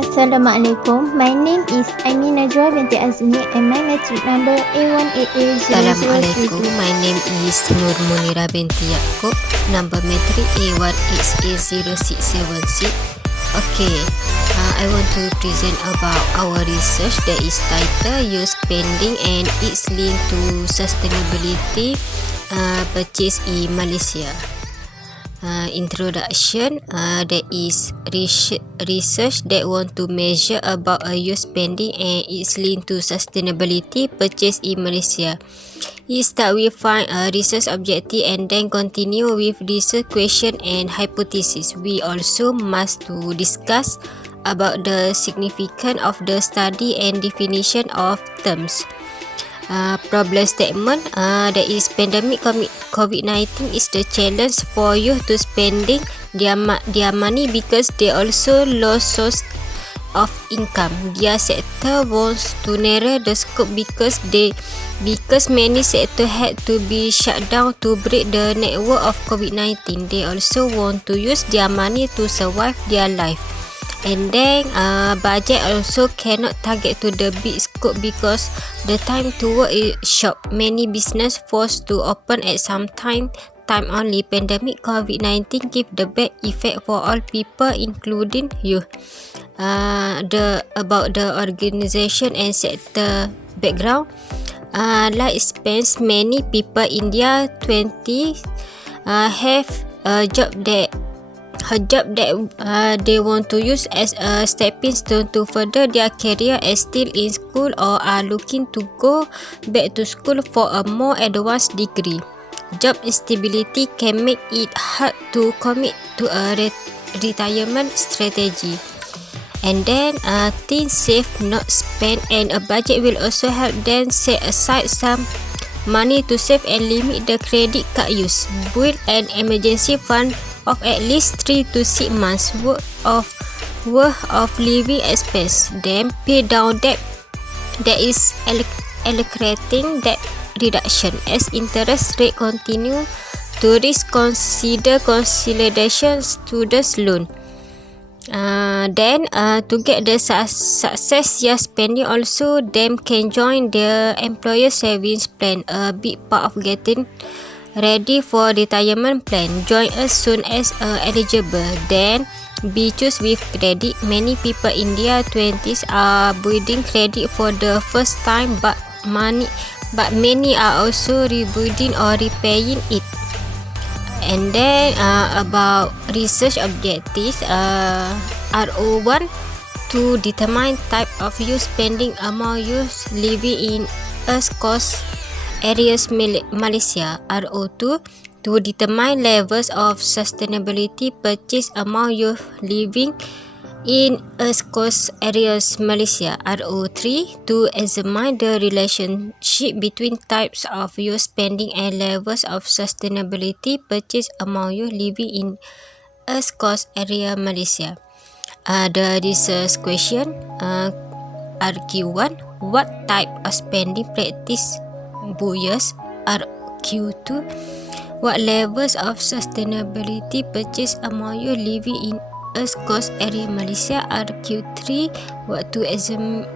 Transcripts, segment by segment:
Assalamualaikum. My name is Aini Najwa binti Azmi and my metric number A1AA0032. Assalamualaikum. My name is Nur Munira binti Yaakob. Number metric A1XA0676. Okay, I want to present about our research that is titled Youth Spending and its link to sustainability purchase in Malaysia. Introduction, there is research that want to measure about a youth spending and its link to sustainability purchase in Malaysia. It start with find a research objective and then continue with research question and hypothesis. We also must to discuss about the significance of the study and definition of terms. Problem statement, that is pandemic COVID-19 is the challenge for youth to spending their money because they also lost source of income. Their sector wants to narrow the scope because many sectors had to be shut down to break the network of COVID-19. They also want to use their money to survive their life. And then budget also cannot target to the big scope because the time to work is short. Many business forced to open at some time only. Pandemic COVID-19 give the bad effect for all people including youth. About the organization and sector background, like spends many people in their 20s have a job that they want to use as a stepping stone to further their career as still in school or are looking to go back to school for a more advanced degree. Job instability can make it hard to commit to a retirement strategy. And then think save not spend, and a budget will also help them set aside some money to save and limit the credit card use. Build an emergency fund of at least 3 to 6 months worth of living expense. Then pay down debt. That is accelerating debt reduction as interest rate continue to rise. Consider consolidation students loan. Then to get the success year spending, also them can join the employer savings plan, a big part of getting ready for retirement plan. Join as soon as eligible. Then be choose with credit. Many people in their 20s are building credit for the first time, but many are also rebuilding or repaying it. And then about research objectives, RO1 to determine type of youth spending among youth living in cost areas Malaysia. RO2 to determine levels of sustainability purchase among youth living in cost areas Malaysia. RO3 to examine the relationship between types of youth spending and levels of sustainability purchase among youth living in cost area Malaysia. The research question, RQ1, what type of spending practice buyers? RQ2, what levels of sustainability purchase among you living in cost area Malaysia? RQ3, what to examine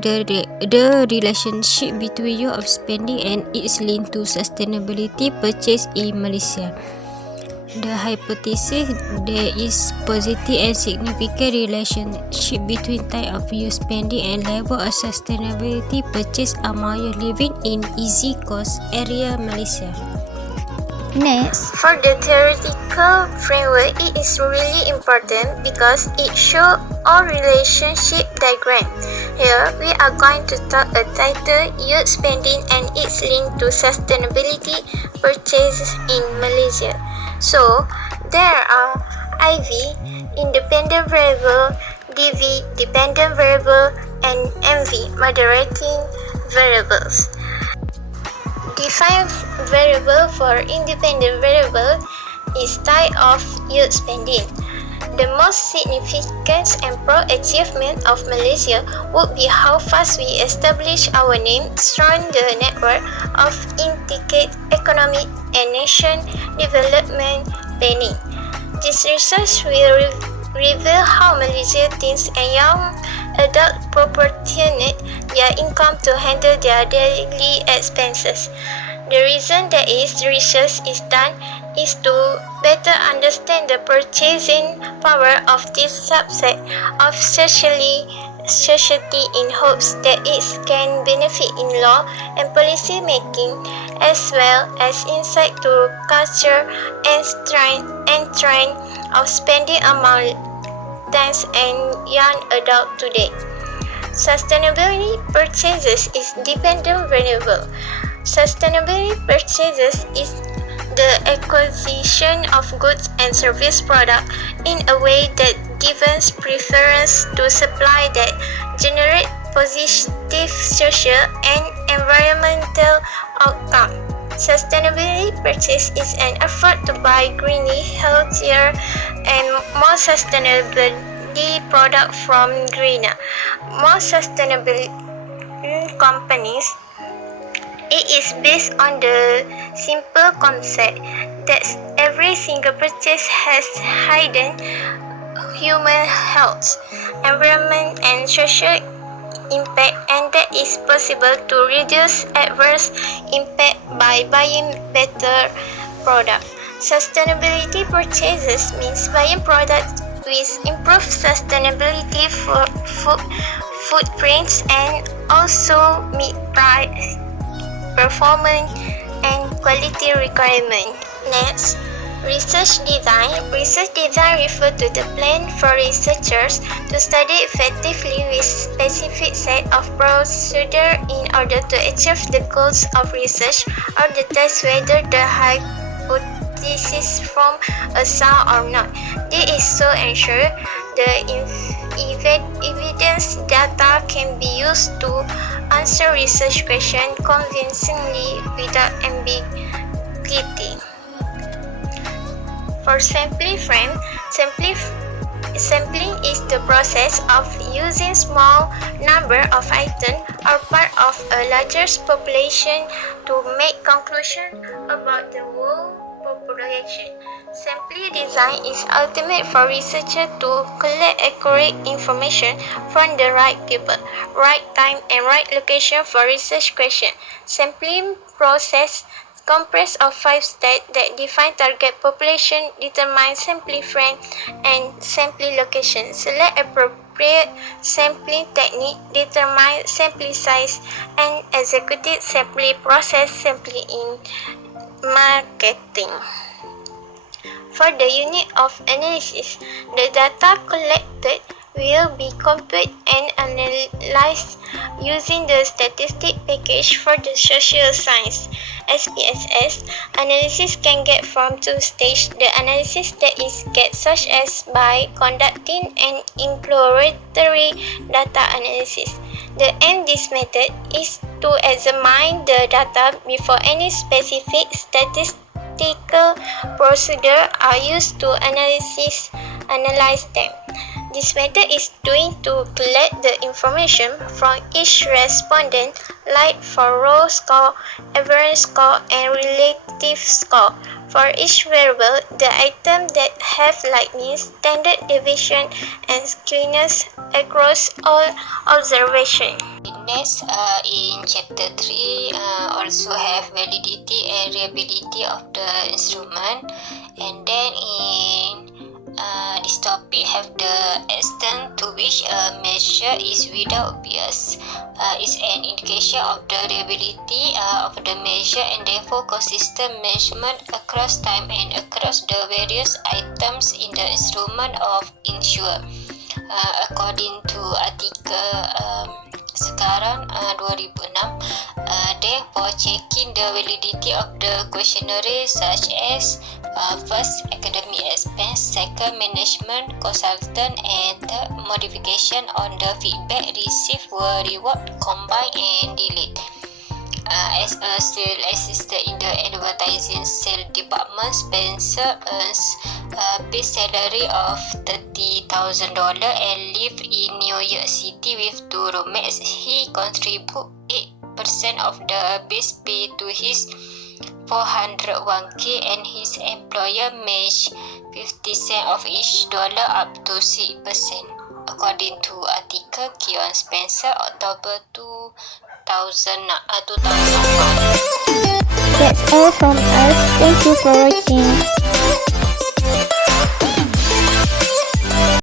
the relationship between you of spending and its link to sustainability purchase in Malaysia. The hypothesis, there is positive and significant relationship between type of youth spending and level of sustainability purchase among you living in easy cost area Malaysia. Next, for the theoretical framework, it is really important because it shows all relationship diagram. Here, we are going to talk a title youth spending and its link to sustainability purchases in Malaysia. So, there are IV, independent variable, DV, dependent variable, and MV, moderating variables. Define variable for independent variable is type of youth spending. The most significant and proud achievement of Malaysia would be how fast we establish our name, strong the network of integrated economic and nation development planning. This research will reveal how Malaysia teens and young adults proportionate their income to handle their daily expenses. The reason that research is done is to better understand the purchasing power of this subset of society in hopes that it can benefit in law and policy making, as well as insight to culture and trend of spending among teens and young adults today. Sustainability purchases is dependent variable. Sustainability purchases is the acquisition of goods and service products in a way that gives preference to supply that generate positive social and environmental outcome. Sustainability purchase is an effort to buy greener, healthier, and more sustainable product from greener, more sustainable companies. It is based on the simple concept that every single purchase has hidden human health, environment, and social impact, and that is possible to reduce adverse impact by buying better products. Sustainability purchases means buying products with improved sustainability for footprints and also meet price, performance, and quality requirements. Next, research design. Research design refers to the plan for researchers to study effectively with specific set of procedures in order to achieve the goals of research or to test whether the hypothesis from a sound or not. This is so ensure the evidence data can be used to answer research questions convincingly without ambiguity. For sampling frame, sampling is the process of using small number of items or part of a larger population to make conclusions about the whole population. Sampling design is ultimate for researchers to collect accurate information from the right people, right time, and right location for research question. Sampling process composed of 5 steps that define target population, determine sampling frame, and sampling location. Select appropriate sampling technique, determine sampling size, and execute sampling process sampling in marketing. For the unit of analysis, the data collected will be computed and analyzed using the statistic package for the social science. SPSS analysis can get from 2 stages. The analysis that is get such as by conducting an exploratory data analysis. The aim of this method is to examine the data before any specific statistical procedure are used to analyze them. This method is doing to collect the information from each respondent, like for raw score, average score, and relative score. For each variable, the items that have like means, standard deviation, and skewness across all observations. Next, in chapter 3, also have validity and reliability of the instrument, and then in this topic have the extent to which a measure is without bias is an indication of the reliability of the measure and therefore consistent measurement across time and across the various items in the instrument of insurer. According to artikel sekarang 2006, therefore checking the validity of the questionnaire such as first, academic expense, second, management, consultant, and third, modification on the feedback received were reward, combine, and delete. As a sales assistant in the advertising sales department, Spencer earns a base salary of $30,000 and lives in New York City with 2 roommates. He contributes 8% of the base pay to his 401k and his employer match 50 cents of each dollar up to 6%, according to article Keon Spencer, October 2001. That's all from us. Thank you for watching.